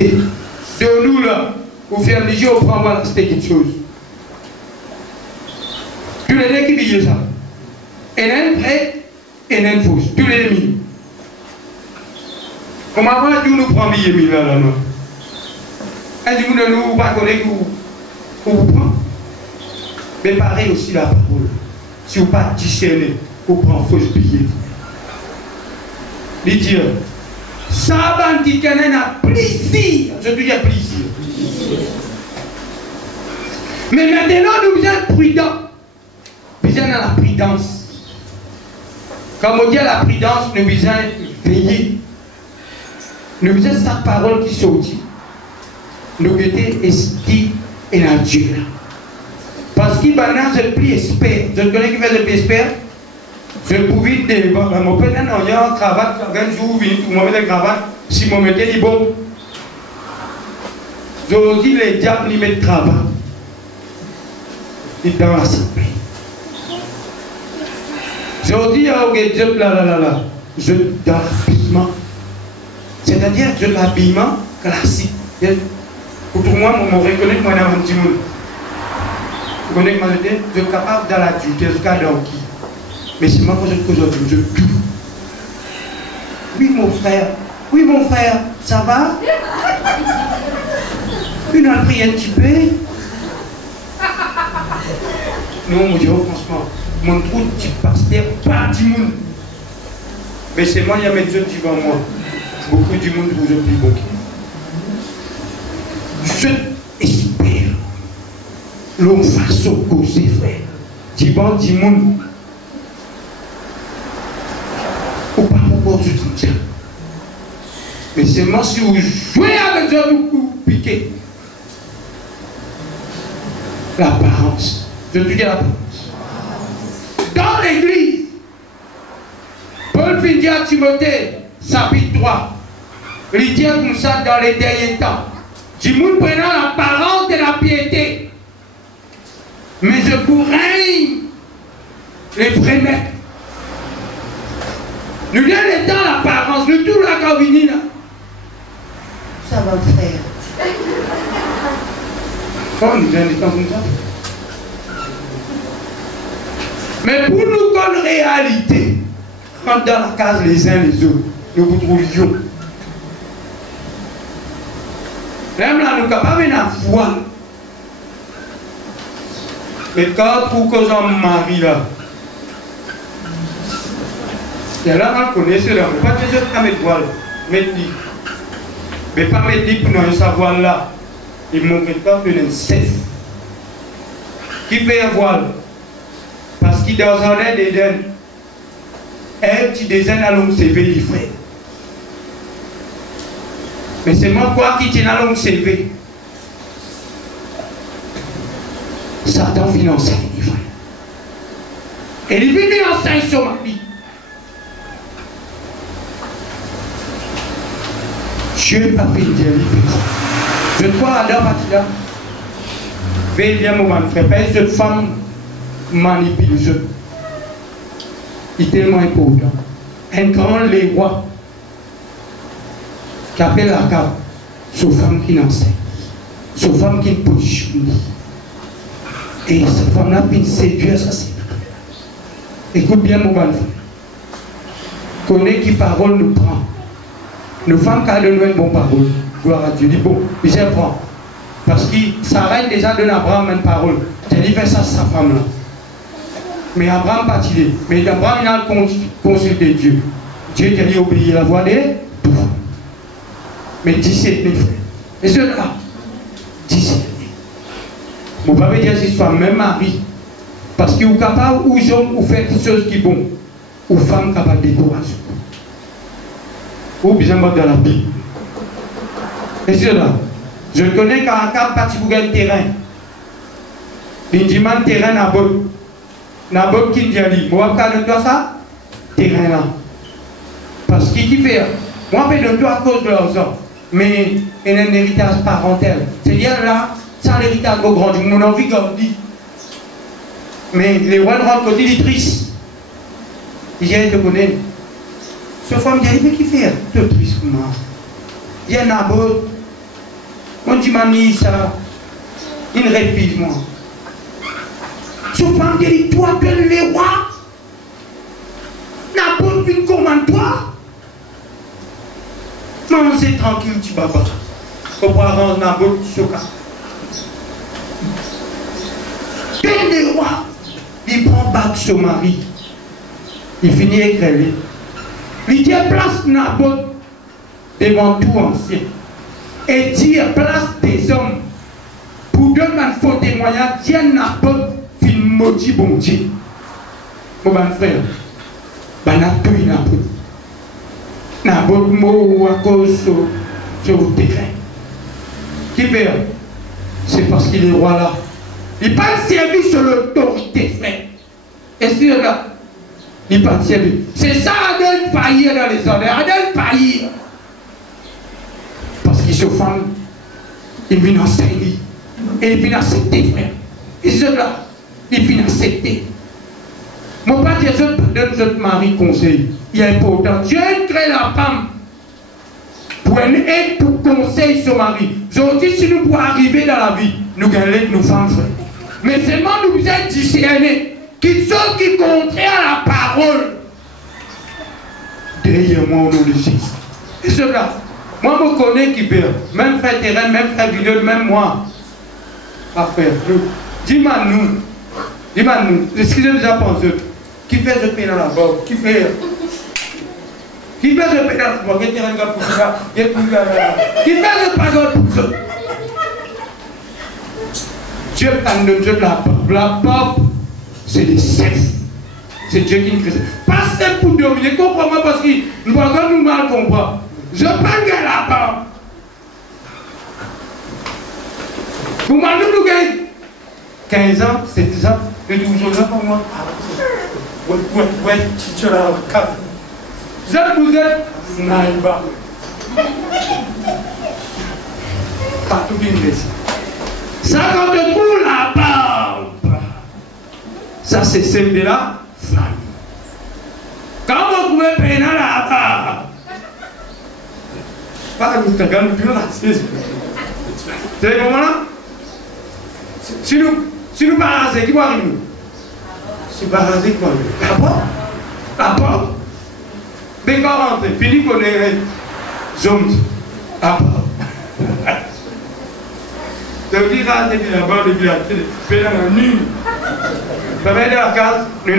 de nous là, pour faire les yeux, pour avoir cette petite chose. Tous les deux qui disent ça. Et l'un vrai, et l'un fausse. Tous les deux. Comment Dieu nous prend billet mille là, non? Et du coup, nous, pas connaître où vous prend. Mais pareil aussi la parole. Si vous ne pas discerner, vous prenez fausse billet. Il dit, ça va qui a plaisir. Je dis plaisir. Mais maintenant, nous sommes prudents. Nous sommes dans la prudence. Comme on dit à la prudence, nous sommes veiller. Nous sommes sa parole qui sortit. Nous sommes esprit et nature. Parce qu'il maintenant, je plus espère. Je connais qui fait le plus espère. Je pouvais dire, mon père, il y a une cravate, un jour, pour me mettre une cravate, si je me mettais, dit bon. Je dis, les diables, ils mettent cravate. Ils sont dans l'assemblée. Je dis, ok, Dieu, là, je dans l'habillement. C'est-à-dire, je l'habillement classique. Pour moi, je reconnais moi dans mon petit monde. Vous connaissez ma tête, je suis capable dans l'adulte, jusqu'à dans qui. Mais c'est moi que aujourd'hui, je tout. Oui, mon frère, ça va? Une autre prière un petit peu. Non, mon Dieu, franchement, mon trou de pasteur, pas du monde. Mais c'est moi, il y a mes Dieu devant moi. Beaucoup du monde vous oublie beaucoup. Je espère l'homme façon causer, frère. Du bon, du monde. Ou pas pour du soutien. Mais c'est moi si vous jouez avec Dieu, vous piquez. L'apparence. Je te dis l'apparence. Dans l'église, Paul finit à Timothée, chapitre 3. Il dit comme ça dans les derniers temps. Du monde prenant l'apparence de la piété. Mais je vous règne les vrais maîtres. Nous donnons le temps l'apparence, nous tout la cabine là. Ça va faire. Quand nous donnons le temps comme ça. Mais pour nous comme réalité, quand dans la case les uns les autres, nous vous trouvions. Même là, nous ne sommes pas venus à voile. Mais quand pour que j'en marie là, et là, on connaît cela. Pas déjà à mettre voile, mettre lit. Mais pas mettre lit pour nous savoir là. Il manque pas de l'inceste. Qui fait un voile? Parce qu'il dans un aide d'Éden, un petit dessin à l'homme CV, les frères. Mais c'est moi quoi qui tient à l'homme CV. Satan finance les frères. Et il vit financer sur ma vie. Dieu n'a pas fait de délivrer. Je crois à l'heure là. Veille bien mon frère. Parce que cette femme manipule je. Il est tellement important. Un grand les rois qui appelle la cave. Sur femme qui n'enseigne. Sur femme qui positionne. Et cette femme-là peut séduire ça. Écoute bien mon frère. Connais qui parole nous prend. Nos femmes qui ont donné une bonne parole, gloire à Dieu, dit bon, je prends. Parce qu'il s'arrête déjà de Abraham une parole. Il dit, fais ça sa femme-là. Mais Abraham pas tiré. Mais Abraham il a consulté Dieu. Dieu t'a dit obéir la voix des tout. Mais 17 000 frères. Et ceux-là, 17 000. Mon papa dit à cette femme, même mari, parce qu'il est capable, ou hommes, ou faire des choses qui sont bonnes, ou femmes capables de décourager. Ou bien dans la Bible. Et cela, je connais qu'à un cap parti pour gagner terrain. Il dit man terrain n'a pas. N'a pas qui dit ali. Moi pas de toi ça terrain là. Parce qu'il qui fait. Moi je de toi à cause de l'argent. Mais il y a un héritage parental. C'est-à-dire là, ça l'héritage au grand. Mon envie comme dit. Mais les rois de rendre côté il est triste. Il y a te connaître. Ce femme dit, mais qui fait? Tout triste pour moi. Il y a un abord, Quand tu m'as mis ça, il refuse moi. Cette femme dit, toi, tu es le roi. N'a pas une commande toi. Non, c'est tranquille, tu vas pas. Au parent, n'a pas de chocat. Quel le roi, il prend bac son mari. Il finit avec elle. Il dit place Naboth devant tout ancien. Et dit place des hommes. Pour deux man faux témoignage, Dieu Naboth fin maudit bon Dieu. Mon bon frère, ben n'a tout Naboth. Naboth mort à cause sur le terrain. Qui fait? C'est parce qu'il est roi là. Il n'a pas servi sur l'autorité, frère. Et sur là, il n'a pas servi. C'est ça, Adèle faillir dans les honneurs. Adèle faillir. Parce qu'il se femme, il vient enseigner. Et il vient accepter, frère. Et sur là, il vient accepter. Mon père dit, je donne votre mari conseil. Il est important. Dieu crée la femme pour une aide, pour conseiller son mari. Je dis, si nous pouvons arriver dans la vie, nous gagnons nos femmes, frère. Mais seulement nous êtes discernés, qui sont qui contraires à la parole. Derrière moi, au nom de Jésus. Et cela, moi, je me connais qui fait, même frère Terrain, même frère Vidal, même moi. Pas faire. Dis-moi nous, excusez-moi déjà pensé, qui fait ce pays dans la barbe, qui fait ce pays dans la barbe, qui fait pour ça, qui fait ce pardon pour ça. Dieu donne Dieu la porte. La porte, c'est des chefs. C'est Dieu qui nous crée. Pas c'est pour dominer. Comprends-moi parce que nous allons nous mal comprendre. Je prends la porte. Vous m'avez nous gagné 15 ans, 16 ans, et 12 ans pour moi. Ouais, tu as la carte. Vous êtes Naïba. Partout bien ici. Ça, quand on trouve la barbe, ça c'est celle de la famille. Quand on trouve peine à la barbe, pas nous regardons plus là, c'est le moment là. Si nous barrasons, qui va arriver? Si nous barrasons, qui va arriver? La porte. Dès qu'on rentre, fini qu'on est zone. La porte. Ça veut dire que depuis la barre, depuis la télé, puis dans la nuit. Ça veut dire la case, nous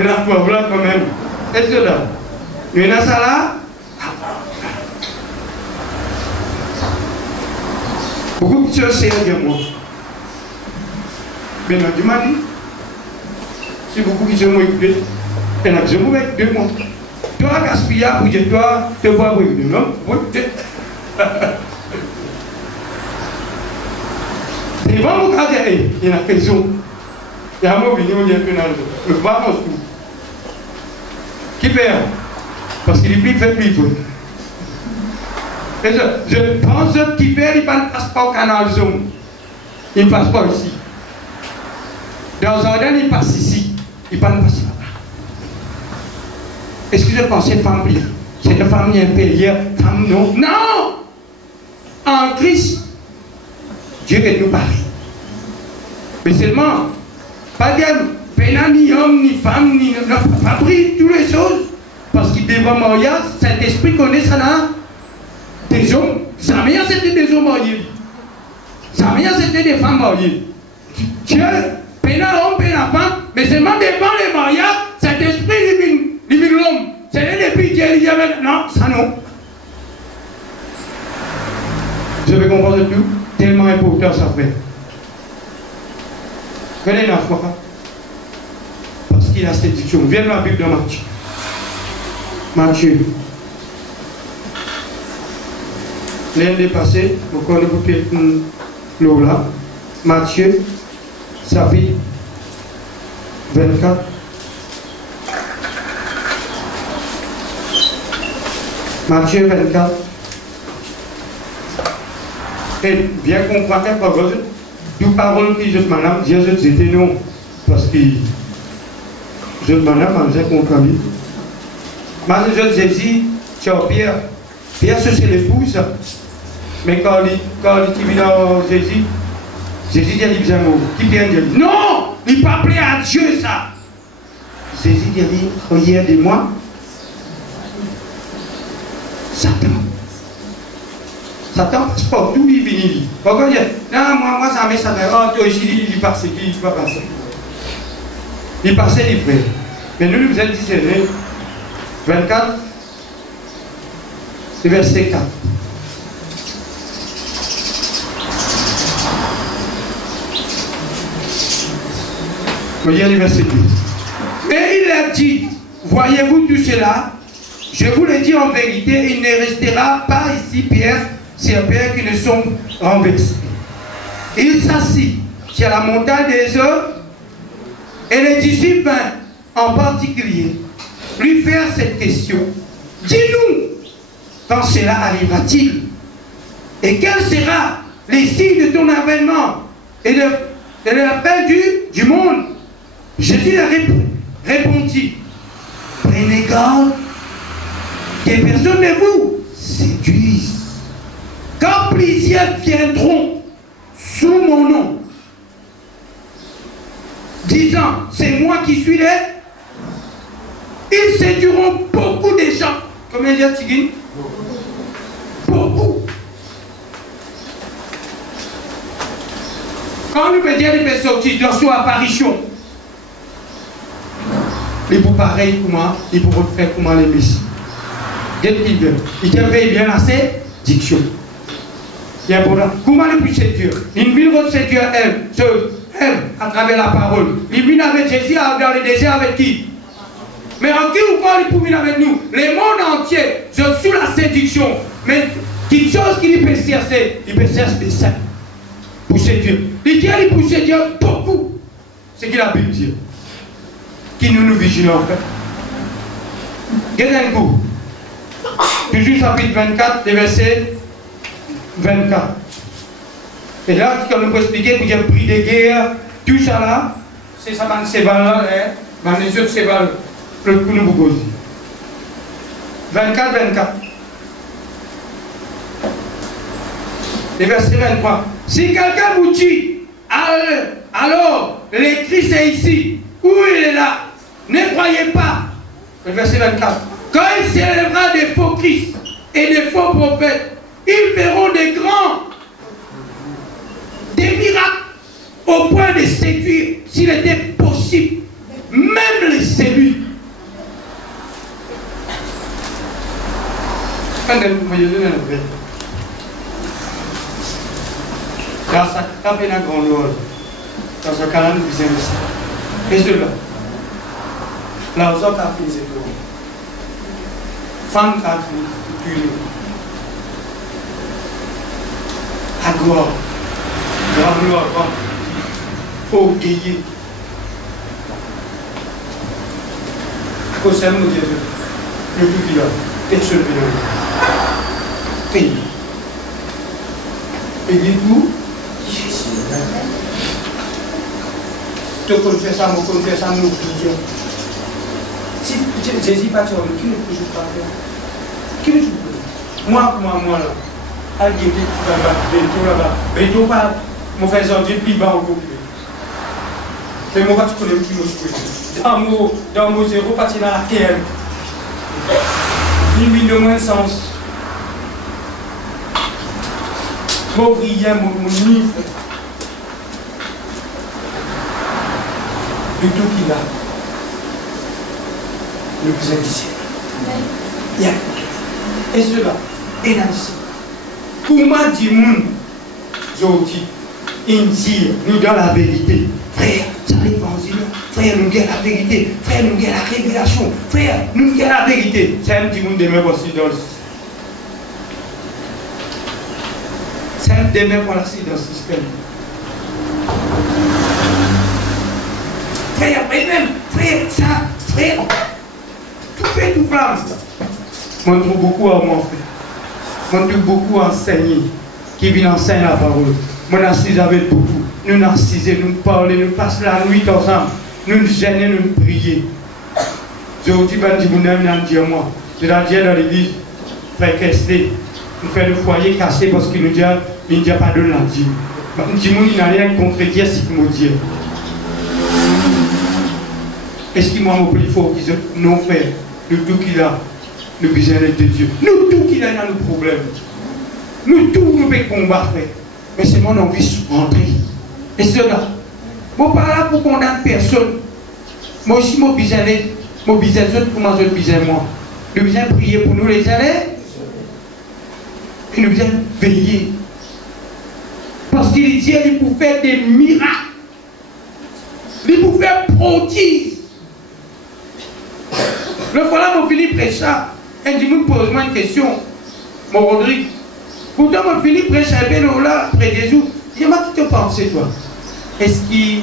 avons un problème quand même. Et cela, nous avons ça là. Beaucoup de choses, c'est de moi. Mais non, tu m'as dit, si beaucoup qui se m'ont écouté, et là, je vous avec 2 mois. Toi, gaspiller pour dire, toi, te voir avec 2 mois. Et va me regarder, il y a une question. Il y a un mot, il y a un peu le bas tout. Qui perd? Parce qu'il est plus fait plus vite. Et je pense qu'il perd, il ne passe pas au canal Zoom. Il ne passe pas ici. Dans un ordre, il passe ici. Il ne passe pas là-bas. Est-ce que je pense que c'est une femme plus? C'est une famille inférieure, femme non? Non! En Christ, Dieu est nous parler. Mais seulement, pas de ni homme, ni femme, ni pas pris toutes les choses. Parce que devant mariage, Saint-Esprit connaît ça là. Des hommes, jamais c'était des hommes mariés. Jamais c'était des femmes mariées. Dieu, pénal homme, pénal femme, mais seulement devant les mariages, Saint-Esprit limite l'homme. C'est depuis Dieu, il y avait. Non, ça non. Je vais comprendre tout. Tellement important ça fait. Venez la foi. Parce qu'il a cette diction. Viens dans la Bible de Matthieu. Matthieu. L'année dépassée, vous connaissez l'eau là. Matthieu, chapitre 24. Matthieu 24. Et bien comprendre par exemple, toute parole qui je madame, Dieu je dis non, parce que je madame, j'ai compris. Mais je dis, tiens Pierre, Pierre c'est l'épouse. Mais quand il vit dans Jésus, Jésus dit, il vient mourir. Qui vient dire, non, il pas plaît à Dieu ça. Jésus dit, regarde de moi. Satan passe partout, il vient. Pourquoi il dit, non, moi, ça met ça. Oh, toi, il passe, il va passer. Il passait les frères. Mais nous, nous êtes discernés. 24, c'est verset 4. Voyez le verset 2. Et il a dit, voyez-vous tout cela? Je vous le dis en vérité, il ne restera pas ici pierre sur pierre qui ne sont renversées. Il s'assit sur la montagne des eaux et les disciples en particulier lui faire cette question. Dis-nous, quand cela arrivera-t-il? Et quel sera les signes de ton avènement et de la fin du monde? Jésus leur répondit, prenez garde que personne ne vous séduise. Quand plusieurs viendront sous mon nom, disant, c'est moi qui suis là, ils séduiront beaucoup de gens. Combien dire Tigin? Beaucoup. Quand le média peut sortir dans son apparition, il peut pareil pour moi, il peut faire pour moi les messies. Qu'est-ce qu'il veut? Il devrait bien la séduction. Il y a un problème. Comment il peut séduire? Il veut séduire elle, à travers la parole. Il vient avec Jésus dans le désert avec qui? Mais en qui ou quoi il peut venir avec nous? Le monde entier, je suis sous la séduction. Mais quelque chose qu'il peut chercher, il peut chercher des saints pour séduire. Il dit qu'il peut séduire beaucoup. C'est ce que la Bible dit. Qui nous vigilons en fait. Regardez un coup. Toujours chapitre 24, verset 24. Et là, quand on peut expliquer que j'ai pris des guerres, tout ça là, c'est ça, c'est là, les autres, c'est pour nous beaucoup. 24, 24. Et verset 23. Si quelqu'un vous dit, alors, l'écrit c'est ici, où il est là, ne croyez pas. Le verset 24. Quand il s'élèvera des faux Christ et des faux prophètes, ils feront des miracles au point de séduire, s'il était possible, même les séduire. Quand vous voyez le vrai, dans sa cabine à grand loi, dans sa calme, vous aimez ça. Et cela, là, vous avez fait ces choses. Femme qui a fait à gloire, grand gloire, orgueilleux. À cause de nous, Dieu, le tout qui a, personne ne peut payer. Et du coup, tu confesses ça, nous prions. Si Jésus pas sur nous, qui ne peut pas faire? Qui ne peut pas? Moi, là. Allez, là-bas. Mais tu pas, mon frère, j'ai plus bas au mais moi, tu connais plus dans mon zéro, pas dans laquelle. Il mis de moins sens. Mon brillant, mon livre. De tout qu'il a. Le plus indicible. Il y a. Et cela, et là, pour moi, du monde, je dis, il dit, nous dans la vérité. Frère, ça l'évangile. Frère, nous gagnons la vérité. Frère, nous gagnons la révélation. Frère, nous gagnons la vérité. C'est un petit monde de même aussi dans le système. C'est un des mêmes aussi dans le système. Frère, mais même, frère, ça, frère, tout fait tout flamme. Moi, je trouve beaucoup à mon frère. Moi, je trouve beaucoup à enseigner, qui vient enseigner la parole. Moi, j'assise avec beaucoup. Nous narciser, nous parler, nous passer la nuit ensemble. Nous nous gêner, nous prier. Je vous dis, ben, je vous aime, moi. Je l'ai dit dans l'église, frère Kesté, nous fait le foyer cassé parce qu'il nous dit il n'y a pas de lundi. Il n'a rien contre Dieu, c'est qu'il me dit. Est-ce qu'il m'a appelé fort qu'ils non frère, nous tout qu'il a, nous besoin de Dieu. Nous tout qu'il a dans nos problèmes. Nous tout nous pouvons combattre, frère. Mais c'est mon envie de rentrer. Et c'est là. Je ne suis pas là pour condamner personne. Moi aussi, je besoin pour moi, je besoin moi. Nous besoin prier pour nous les années. Et nous besoin veiller. Parce qu'il dit qu'il peut faire des miracles. Il peut faire prodiges. Le voilà, mon Philippe Précha. Et dit, me pose-moi une question. Mon Rodrigue. Pourtant, mon Philippe Précha, là, après Jésus. Dis-moi qui te pensais, toi. Est-ce qu'il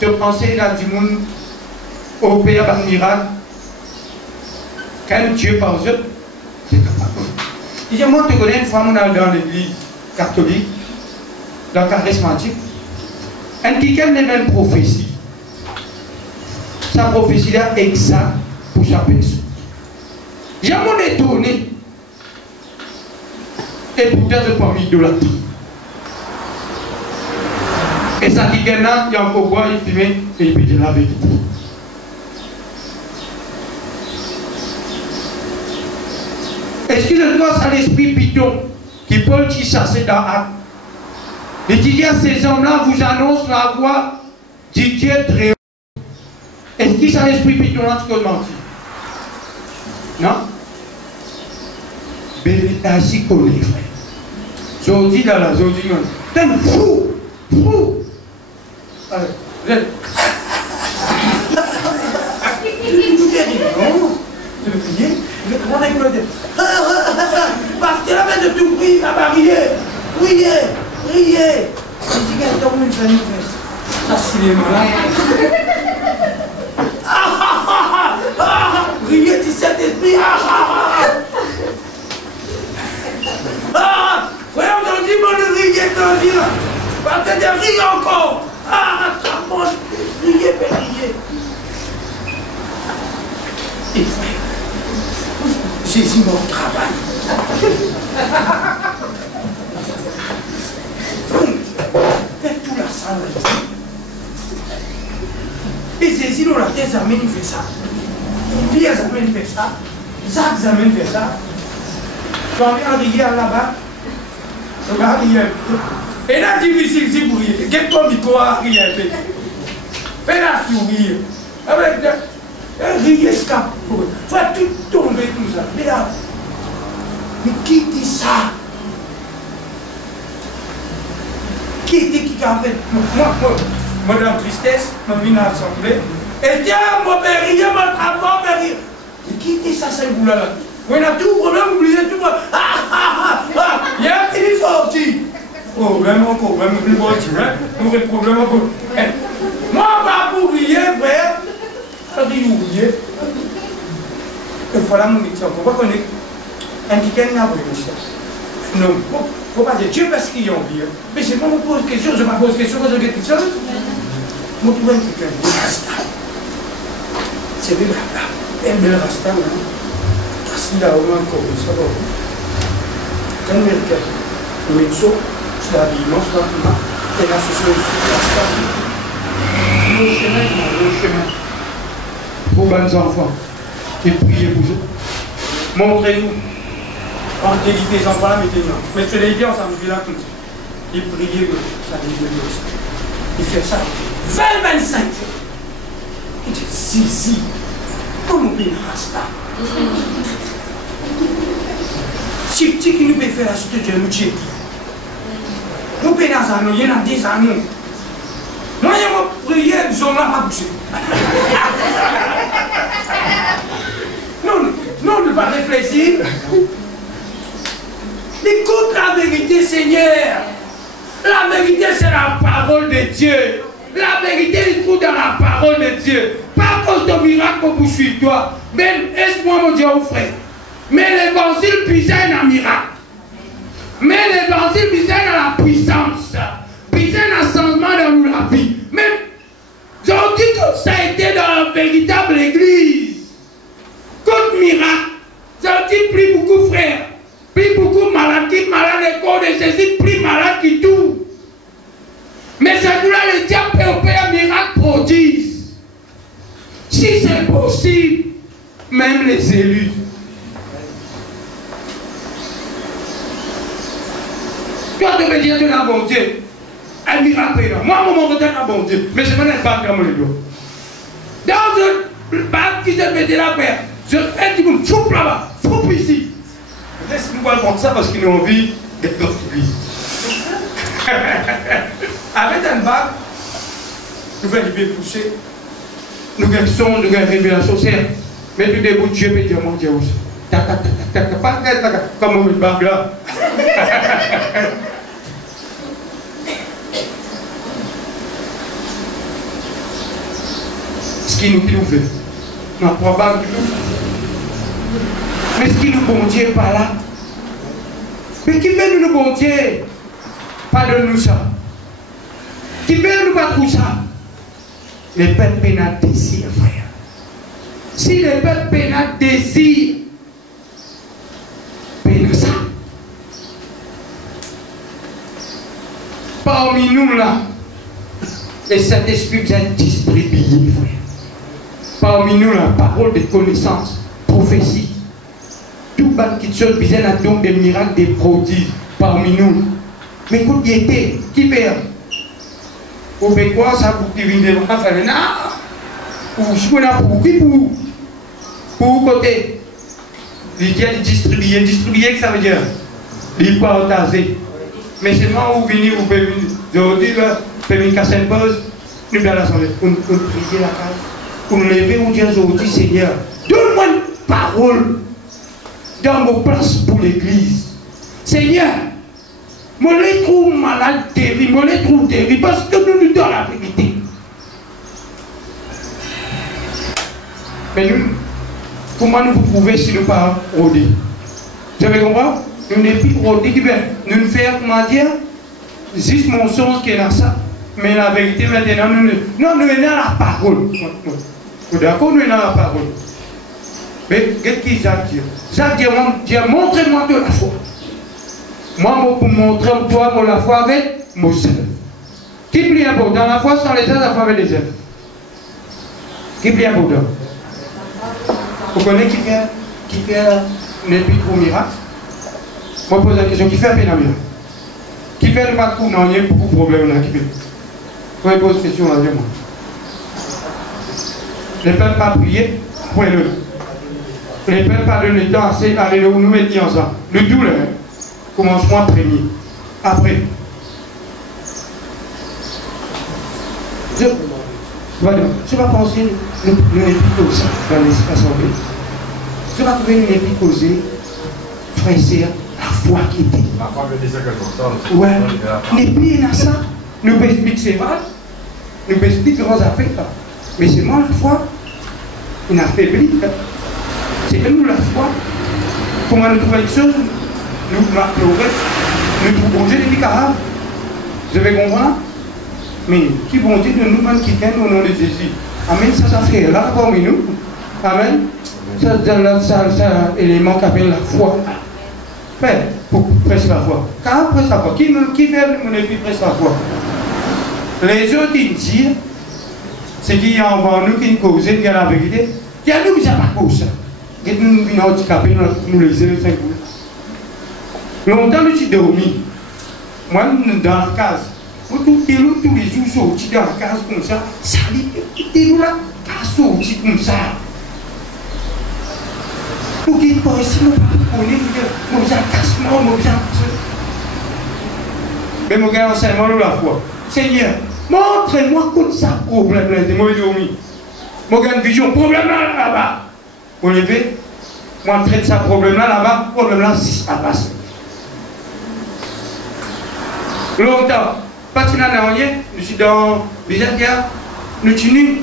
te pensait là du monde au pays par miracle? Quand Dieu par eux, c'est capable. Dis-moi, tu connais une fois, on est dans l'église catholique, dans le charismatique. Un quelqu'un n'est même prophétie. Sa prophétie là est exacte pour sa personne. J'ai mon étonné. Et pourtant, je n'ai pas mis d'idolâtrie. Et ça qui est là, il y a encore boire, il fume et il peut dire la vérité. Est-ce que je dois à l'esprit Python qui peut le chasser dans l'acte? Il dit à ces hommes-là, vous annonce la voix du Dieu très haut. Est-ce que c'est l'esprit Python là qui peut mentir? Non? Mais il est ainsi connu, frère. Je dis dans la zone, c'est un fou, fou. Allez, tu veux prier? On a écouté. Parce que la main de tout prier, la barrière. Priez, priez. Je dis qu'elle tombe une famille. Ça, c'est les malades. Priez, 17 esprits. Frère, on dit, mon riez, t'en dis. Parce que des riz encore. Priez, priez. Et frère, Jésus mon travail. Fais tout la salle. Et Jésus, nous, la thèse amène, il fait ça. Pierre amène, fait ça. Jacques amène, fait ça. Quand on regarde là-bas, regarde, et là, difficile, c'est pour rire. Quel comme il croit rien fait. Fais la sourire. Avec rire escape. Faut tout tomber, tout ça. Mais là, mais qui dit ça? Qui était qui a fait? Moi, dans la tristesse, je suis à l'assemblée. Et tiens, mon père, il y a mon travail, mais qui dit ça, c'est vous là? On a tout problème, vous oubliez tout. Il y a un petit sorti. Problème encore, même plus bon, tu vois. Nous avons problème encore. Moi, je vais vous oublier, frère. Je dis oublier. Il faut la mon exemple. Pourquoi qu'on est un petit peu n'a pas de non, faut pas dire Dieu parce qu'il y a envie. Mais c'est moi qui pose question, je me pose question, je me question. Moi, tu vois un petit peu de rasta. C'est bien là. Un bel rasta, là. Assis là, au moins, comme ça, va. Quand on regarde le médecin, c'est l'habillement, c'est l'habillement, et là, c'est le rasta. Le chemin. Pour bonnes enfants, et priez pour eux. Montrez-nous. En délivré les enfants là, mettez-nous. Mais tu l'as dit, on s'en vit là tout de suite. Il priait, ça délivre aussi. Il fait ça. 20-25. Il dit, si. Comment on peut rasta? Si qui nous peut faire la suite de Dieu, nous Dieu. Nous pouvons dans un an, il y en a des années. Moi, je vais prier, nous allons pas bouger. Non, ne pas réfléchir. Écoute la vérité, Seigneur. La vérité, c'est la parole de Dieu. La vérité, il trouve dans la parole de Dieu. Pas à cause de miracle pour poursuivre toi. Mais laisse-moi mon Dieu, frère. Mais l'évangile puisait dans le miracle. Mais l'évangile puisait dans la puissance. Puisait dans le changement dans la vie. Mais j'ai dit que ça a été dans la véritable église. Contre miracle. J'ai dit plus beaucoup, frère. Plus beaucoup malade. même les élus. Toi, tu veux dire que tu as bon Dieu. Un miracle, moi, mon moment, tu as bon Dieu. Mais je ne vais pas faire mon lieu. Dans le bac qui te mettait la paix, je fais du monde, choupe là-bas, choupe ici. Laisse-nous voir contre ça parce qu'ils ont envie d'être dans l'église. Avec un bac, nous allons bien toucher. Nous gagnons, nous gagnons révélation, c'est. Mais tout debout, Dieu peut dire, mon Dieu, aussi. Pas comme le bac là. Ce qui nous fait. Non, pas du tout. Mais ce qui nous bon Dieu pas là. Mais qui fait nous bon Dieu? Pardonne-nous ça. Qui fait nous pas tout ça? Les peuples pénal désirent, frère. Si les peuples pénal désirent, pénal ça. Parmi nous là, et cet esprit vient distribuer, frère. Parmi nous la parole de connaissance, prophétie. Tout le qui se besoin à don des miracles, des prodiges parmi nous. Mais écoute, il était, qui perd? Au Bécois, ça pour qui vient devant, ça fait ou je connais pour qui pour côté. Il dit distribuer, distribuer, ça veut dire il partager. Mais c'est moi où venir, vous pouvez venir. Je dis, vous pouvez venir casser une pause, nous allons l'assemblée, on prier la case. Pour nous lever, on dit aujourd'hui, Seigneur, donne-moi une parole dans mon place pour l'église. Seigneur, moi les trouve malade terrible, moi les trouve terrible, parce que nous nous donnons la vérité. Mais nous, comment nous pouvons si nous pas rôder? Vous avez compris? Nous ne plus rôder qui veut nous faire, comment dire, juste mon sens qui est dans ça. Mais la vérité maintenant, nous sommes dans la parole. D'accord, nous sommes dans la parole. Mais qu'est-ce que Jacques dit? Jacques dit, montrez-moi de la foi. Moi, pour montrer toi pour la foi avec mon œuvres. Qui est plus important? Dans la foi sans les œuvres, la foi avec les œuvres. Qui est plus important? Vous connaissez qui fait un épître au miracle? Moi, je pose la question, qui fait un pénal miracle? Qui fait le parcours? Non, il y a beaucoup de problèmes là. Qui fait? Vous pouvez poser une question là, moi. Les peuples pas prier, point-le. Les peuples pas donner le temps assez, allez nous mettre ensemble. Le douleur, commencement premier. Après. Je vais penser, nous n'épique ça dans l'assemblée. Je vais trouver une épique causée, frère et sœur, la foi qui était. La foi qui était. Ouais. L'épique dans ça, nous expliquons c'est vrai, nous expliquons grandes affaires. Mais c'est moi la foi, une affaiblie. C'est que nous la foi. Comment nous trouvons une chose, nous trouvons Dieu depuis 40. Vous avez compris? Mais qui bon Dieu de nous-mêmes qui viennent au nom de Jésus. Amen, ça fait là parmi nous. Amen. Ça, élément qui appelle la foi. Fait, pour presque la foi. Car presque la foi. Qui fait mon épi presque la foi? Les autres, ils disent, c'est qu'il y a en nous qui nous causent, qui a la vérité. Il y a nous qui n'avons pas cause ça. Et nous, nous handicapés, nous les élèves 5 jours. Longtemps, nous sommes dormis. Moi, dans la case. Tous les jours, sortis dans la case comme ça. Ça dit, nous là, sortis comme ça. Pour qu'ils pensent, nous ne pouvons pas casse-moi, nous mais mon gars, enseignement de la foi. Seigneur, montrez-moi comme ça problème là, de moi dormi. Mon gars, une vision, problème là-bas. Vous levez, moi je traite ça problème là-bas, problème là, si ça passe. Longtemps, pas de rien, je suis dans Bizarre, nous tenons,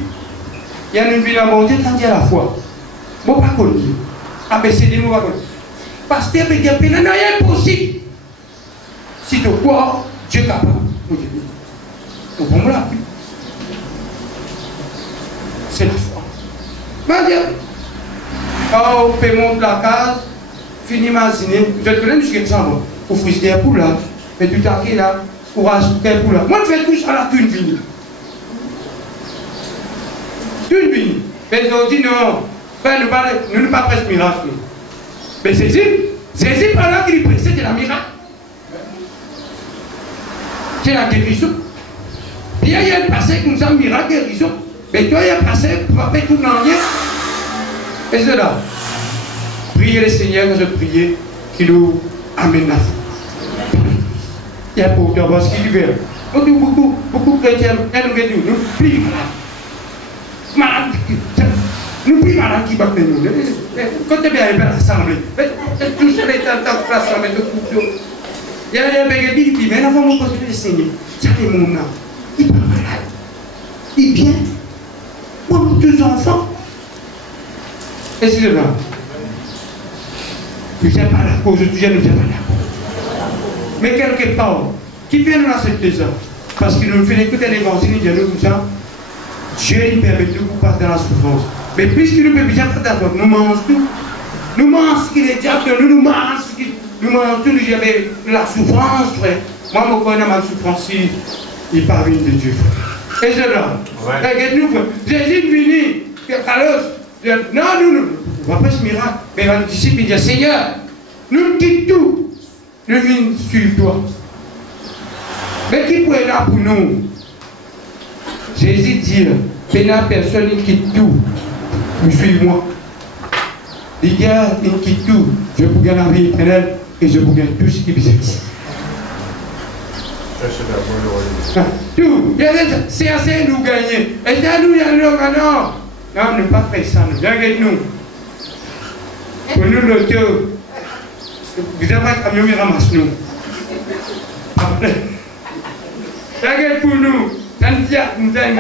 il y a une vie à monter, tant qu'il y a la foi. Bon, pas connu. ABCD, moi pas connu. Parce que il y a rien impossible. Si tu crois, Dieu est capable. Au bon là. C'est la foi. Va dire. Oh, paiement de la case, fini imaginer. Je te connais jusqu'à ça, moi. Pour frigidaire pour là, mais tout à fait là, pour rajouter pour là. Moi, je fais tout ça là, toute une vie. Toute une vie. Mais ils ont dit non. Frère, nous ne pas presque miracle. Mais Jésus, pendant qu'il prêchait, c'est la miracle. C'est la guérison. Puis il y a un passé comme ça, miracle, guérison. Mais toi, il y a un passé pour faire tout l'année. Et c'est là. Priez le Seigneur que je priais, qu'il nous amène la foi. Il y a pour toi, parce qu'il veut. Beaucoup de chrétiens, nous prions malade. Nous prions malade qui bat nous. Quand tu es bien à l'assemblée, toucher les temps pour l'assemblée de couteau. Il y a des gens qui disent, mais la femme va continuer de saigner. Ça fait mon nom. Il est pas malade. Il est bien. Pour tous enfants. Et c'est là. Nous ne sommes pas la cause, nous ne sommes pas la cause. Mais quelque part, qui vient nous accepter ça? Parce qu'il nous fait écouter l'évangile, il dit nous comme ça. Dieu nous permet de nous passer dans la souffrance. Mais puisqu'il nous permet de passer dans la souffrance, nous mangeons tout. Nous mangeons ce qu'il est diable de nous, nous mangeons ce qu'il nous mangeons tout. Nous disons, la souffrance, frère. Moi, je connais ma souffrance si il parvient de Dieu, frère. Et c'est là. Regardez-nous, frère. Jésus est venu. Non, nous ne voyons pas ce miracle. Mais les disciples disent, Seigneur, nous quittons tout. Nous venons suivre toi. Mais qui pourrait être là pour nous? Jésus dit, il n'y a personne qui quitte tout. Suis-moi. Il dit, il quitte tout. Je vous gagne la vie éternelle et je vous gagne tout ce qui existe. Tout. C'est assez nous gagner. Et là, nous, il y a non. Non, ne pas faire ça. Regardez-nous. Pour nous, l'auteur, vous avez un camion qui ramasse nous. Regardez pour nous. Santiago, nous avons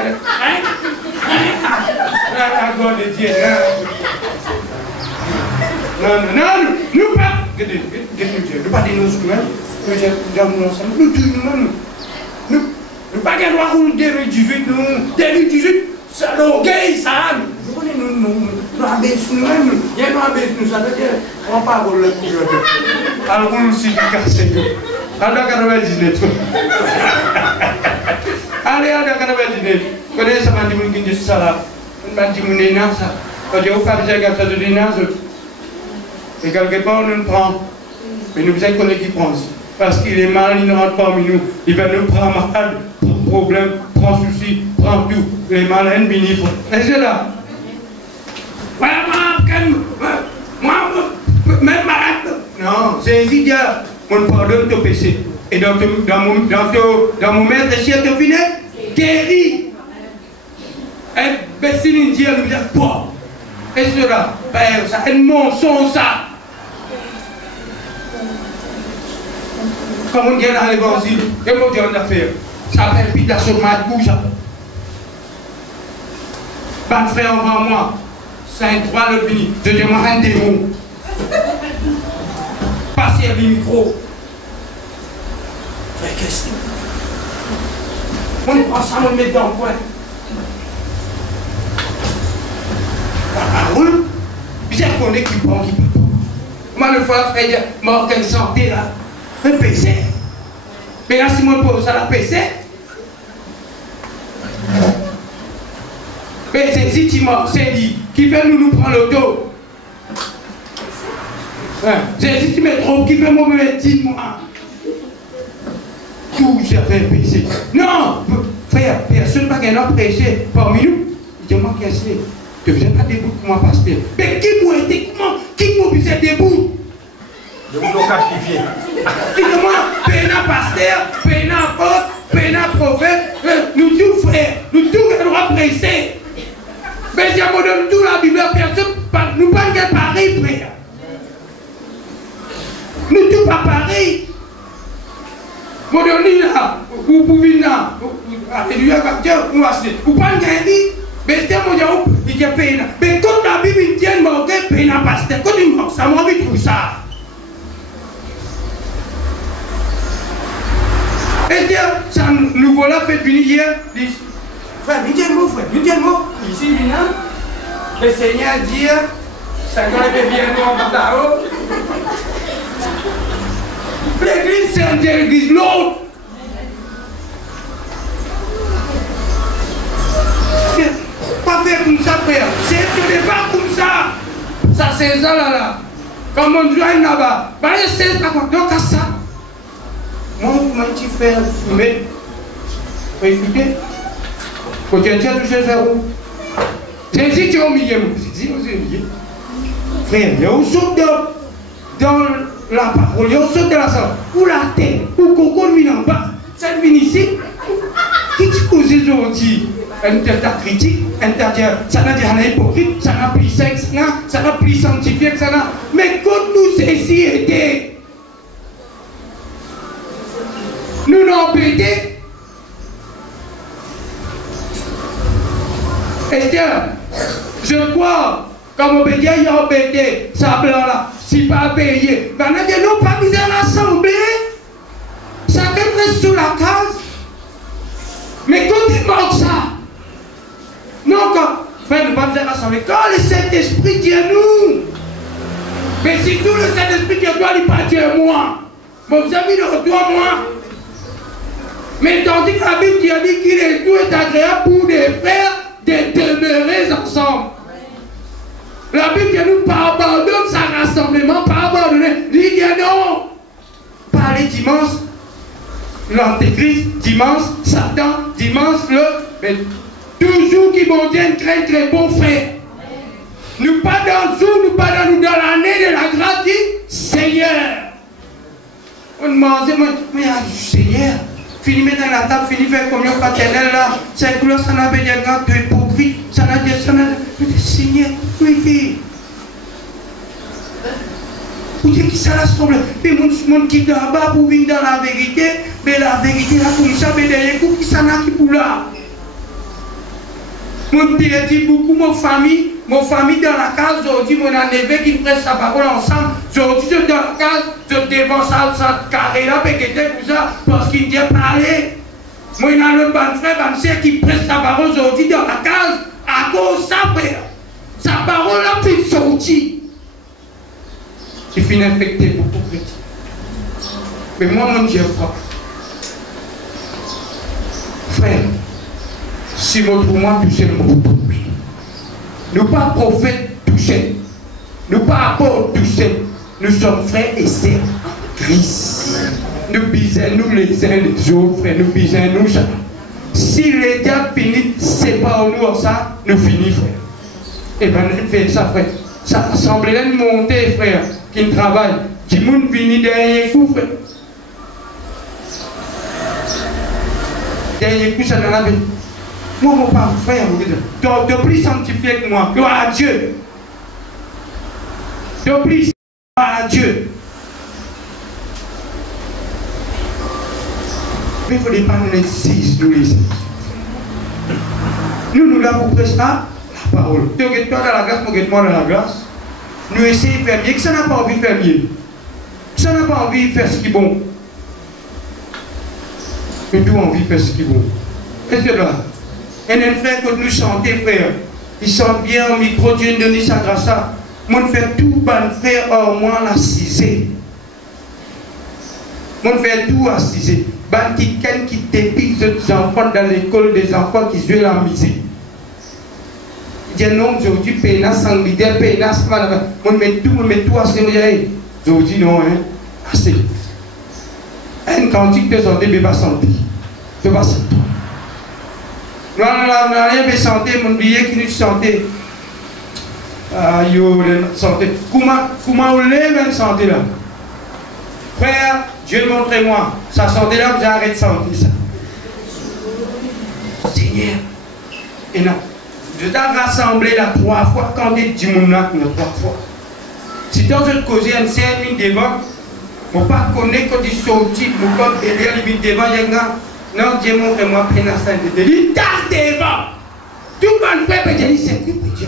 la gloire de Dieu. Non, nous pas. Nous pas dénoncer nous-mêmes. Nous tous nous-mêmes. Nous pas gagner droit pour 2018, nous. 2018, c'est l'orgueil, ça. Nous abaissons nous-mêmes. Il y a nous abaissons nous, ça veut dire on pas voler le coup. Alors, on aussi cassé. Alors, 99. Allez, ada kena berdiri. Kau dia sama di mungkin jadi salah. Mandi mungkin nasa. Kau jauh kau bisa gak satu di nasa. Et quelque part on nous prend. Mais nous besoin qu'on qui prend. Parce qu'il est mal, il ne rentre pas parmi nous. Il va nous prendre malade, prendre problème, prendre souci, prendre tout. Les malades bénissent. Et c'est là. Moi, même malade. Non, c'est Jésus mon pardon te péché. Et dans mon maître ciel te finit, guéri. Et Bessine Dieu nous dit, quoi? Et cela, Père, ça est un mensonge, ça. Comme on dit dans l'évangile, et mon Dieu en a fait, ça s'appelle Pita sur ma bouche. Pas de frère avant moi, Saint-Trois le fini, je demande un démon. Passez le micro. Frère, qu'est-ce que on prend ça, on le met dans le coin. La parole, j'ai connu qui prend, qui peut pas. Moi, le fois, frère, mort qu'elle santé là, un PC. Mais là, si moi, pose ça, la PC. Mais c'est si tu m'as dit, qui veut nous prendre l'auto. C'est si tu mets trop, qui veut moi me dire, moi. Tout j'ai fait péché. Non, frère, personne n'a rien prêché parmi nous. Il dit, moi, qu'est-ce que c'est? Tu ne pas debout pour moi, pasteur. Mais qui m'a été, comment? Qui m'a pu être debout? Je vous dois captiver. Il dit, moi, pénal pasteur, pénal apôtre, pénal prophète, nous tous frères, nous tous les droits pressés. Mais si on donne tout la Bible, personne, nous ne parlons pas pareil, frère. Nous tous pas pareil. Mon Dieu, là, vous pouvez là, alléluia, vous passez, vous parlez d'un lit, mais c'est mon Dieu, il y a pénal. Mais quand la Bible tient, mon Dieu, pénal pasteur, quand il manque, ça m'a envie de tout ça. Et Dieu, ça nous voilà fait venir hier, frère, nous disons frère, nous disons ici, le Seigneur dit, ça doit être bien en Bataro. L'église, c'est un Dieu, l'église, l'autre. Pas faire comme ça, frère. C'est ce n'est pas comme ça. Ça, c'est ça là. Comme on joue là-bas. Bah, c'est ça. Donc, à ça. Moi, tu fais. Mais, écoutez. Quand tu as touché le fer où? J'ai dit que tu es au milieu. J'ai dit, vous êtes au milieu. Frère, il y a un saut dans la parole, il y a un saut de la salle. Ou la tête, ou coco vient en bas. Ça vient ici. Qui tu causes aujourd'hui? Un tête critique, un tête, ça n'a rien hypocrite, ça n'a plus sexe, ça n'a plus scientifique, ça n'a. Mais quand nous ici étaient, nous n'en pété. Esther, je crois, comme on peut dire, il y a embêté, ça blanc là, si pas payé. Maintenant, ils n'ont pas mis à l'assemblée. Ça reste sous la case. Mais quand il manque ça, non, quand, frère, nous ne pouvons pas rassembler. Quand le Saint-Esprit dit à nous, mais si tout le Saint-Esprit dit à toi, il pas dit à moi. Bon, vous avez de retour à moi. Mais tandis que la Bible dit qu'il est tout est agréable pour des frères de demeurer ensemble. La Bible dit nous pas abandonner sa rassemblement, pas abandonner. Il dit non. Parler dimanche, l'antéchrist, dimanche, Satan, dimanche, mais toujours qui vont dire craindre les bons frères. Nous pas dans le jour, nous pas dans l'année de la grâce du Seigneur. On demande, mais Seigneur, fini mettre dans la table, fini faire communion paternelle là, c'est que là, ça n'a pas des gars de hypocrite, ça n'a pas de Seigneur, oui. Vous dites que ça a ce problème. Mais mon qui là-bas pour venir dans la vérité, mais la vérité là comme ça, mais derrière coup qui ça n'a qui pour là. Mon père dit beaucoup, mon famille dans la case, aujourd'hui, mon neveu qui presse sa parole ensemble, aujourd'hui, je dans la case, je devant ça carré là, pour ça, parce qu'il vient parler. Moi, il y a un bon frère, bon sœur qui presse sa parole aujourd'hui dans la case, à cause de ça, frère. Sa parole là, puis sortie. Il finit infecté beaucoup de chrétiens. Mais moi, mon Dieu, frère, si votre moi touche le mot, nous pas prophètes touchés, nous pas apôtres touchés, nous sommes frères et sœurs en Christ. Nous bisons nous les uns les autres, frères, nous bisons nous chacun. Si les diables finissent séparent-nous en ça, nous finissons, frère. Et bien, nous faisons ça, frère. Ça semblerait de monter, frère, qui travaille. Qui monde vient derrière coup, frère. Derrière coup, ça dans la vie. Moi, mon père, frère, de plus sanctifié que moi. Gloire à Dieu. De plus, gloire à Dieu. Mais il ne faut pas nous laisser, nous laisser. Nous l'avons prêché la parole. Tu regardes toi dans la glace, moi regarde-moi dans la glace. Nous essayons de faire mieux. Que ça n'a pas envie de faire mieux. Ça n'a pas envie de faire ce qui est bon. Mais tout envie de faire ce qui est bon. Est-ce que là? Et un frère que nous chantons, frère, il chante bien au micro, Dieu nous donne sa grâce. Moi, je fais tout, bon frère, au moins la cisée. Moi, je fais tout à cisée. Ban qui dépile des enfants dans l'école, des enfants qui jouent la musique. Il dit non, aujourd'hui, pénas, sanglier, pénas, moi, je mets tout à cisée. Aujourd'hui, non, hein, assez. Un cantique de santé, mais pas santé. Je ne vais pas sentir. Nous n'avons rien de santé, mon billet qui nous santé. Aïe, santé. Comment on lève même santé là? Frère, Dieu montrez-moi. Sa santé là, vous arrêtez de sentir ça. Seigneur. Et non. Je t'ai rassemblé là 3 fois. Quand tu dis mon là, 3 fois. Si tu as causé un 5 minutes devant, je ne pas connaître quand tu sortis, mon corps est derrière les minutes devant, il y a non, Dieu montre-moi plein à saint de Dieu. Il t'a devant. Tout le monde fait, mais Dieu, c'est qui pour Dieu?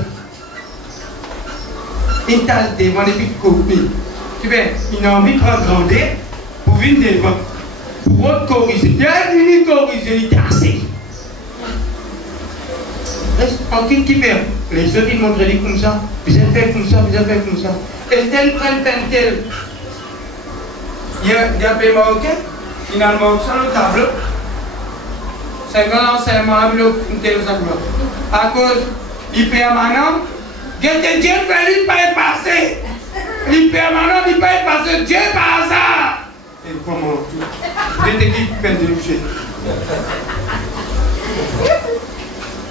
Il t'a devant depuis copier. Tu vois, il a envie de gronder pour venir devant. Pour te corriger. Dieu est venu corriger, il t'a assez. Reste tranquille, qui fait. Les autres, ils montrent comme ça. Vous avez fait comme ça, vous avez fait comme ça. Et tel prend un tel. Il y a un pays marocain, il a le Maroc sur le tableau. 50 ans, c'est un malade, il a à cause, il paye maintenant, Dieu fait, il pas passé. Il permanent, il pas passé. Dieu par hasard. Et comment tout? Dieu te dit peine de toucher.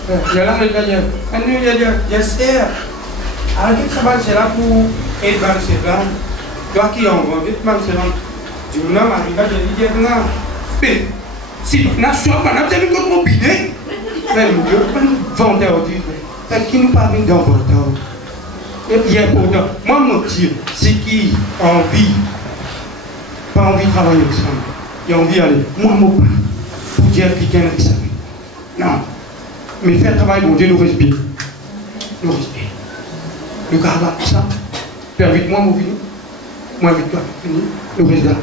Il y a là le gars, il y a Esther. Alors, le travail, c'est là pour aider dans ces blancs. Toi qui envoie, vite, man, c'est là. Tu me l'as marié, je dis, non. Mais, si, n'a soif, on a vu comme mon bidet. Mais, Dieu, vendeur, qui nous parle d'un vendeur. Il y a pourtant, moi, mon Dieu, c'est qui a envie, pas envie de travailler ensemble. Il a envie d'aller. Moi, mon père, pour dire quelqu'un avec ça. Non. Mais faire travail, mon Dieu, nous respire. Nous respire. Nous gardons ça. Faire vite, moi, mon vie. Moi, vite, toi, fini. Nous restons.